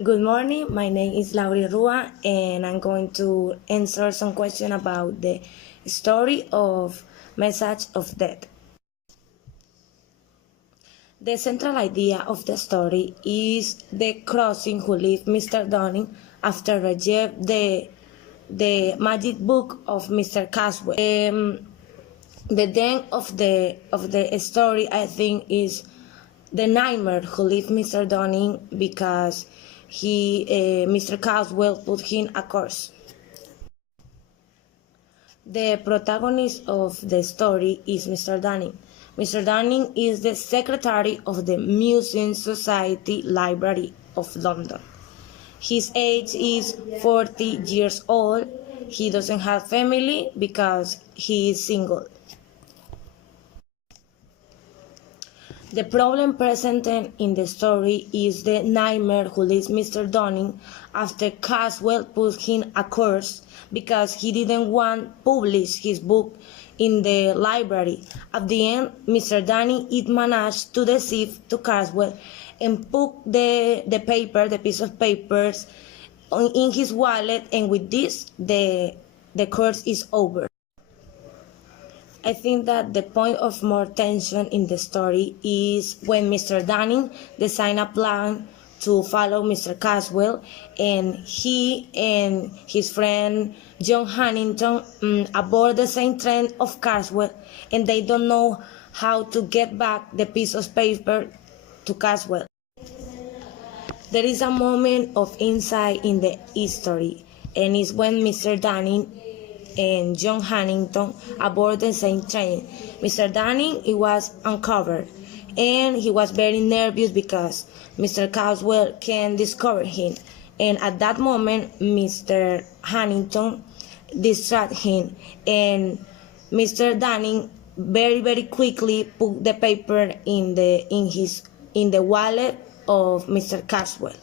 Good morning, my name is Lauri Rua and I'm going to answer some questions about the story of Message of Death. The central idea of the story is the crossing who leave Mr. Dunning after reject the magic book of Mr. Caswell. The end of the story, I think, is the nightmare who leave Mr. Dunning because Mr. Caswell put him a curse. The protagonist of the story is Mr. Dunning. Mr. Dunning is the secretary of the Museum Society Library of London. His age is 40 years old. He doesn't have family because he is single. The problem presented in the story is the nightmare who leads Mr. Dunning after Caswell put him a curse because he didn't want to publish his book in the library. At the end, Mr. Dunning managed to deceive to Caswell and put the piece of papers in his wallet, and with this, the curse is over. I think that the point of more tension in the story is when Mr. Dunning designed a plan to follow Mr. Caswell, and he and his friend John Hannington aboard the same train of Caswell, and they don't know how to get back the piece of paper to Caswell. There is a moment of insight in the history, and it's when Mr. Dunning and John Hannington aboard the same train. Mr. Dunning was uncovered, and he was very nervous because Mr. Caswell can discover him. And at that moment, Mr. Hannington distracted him, and Mr. Dunning very quickly put the paper in the wallet of Mr. Caswell.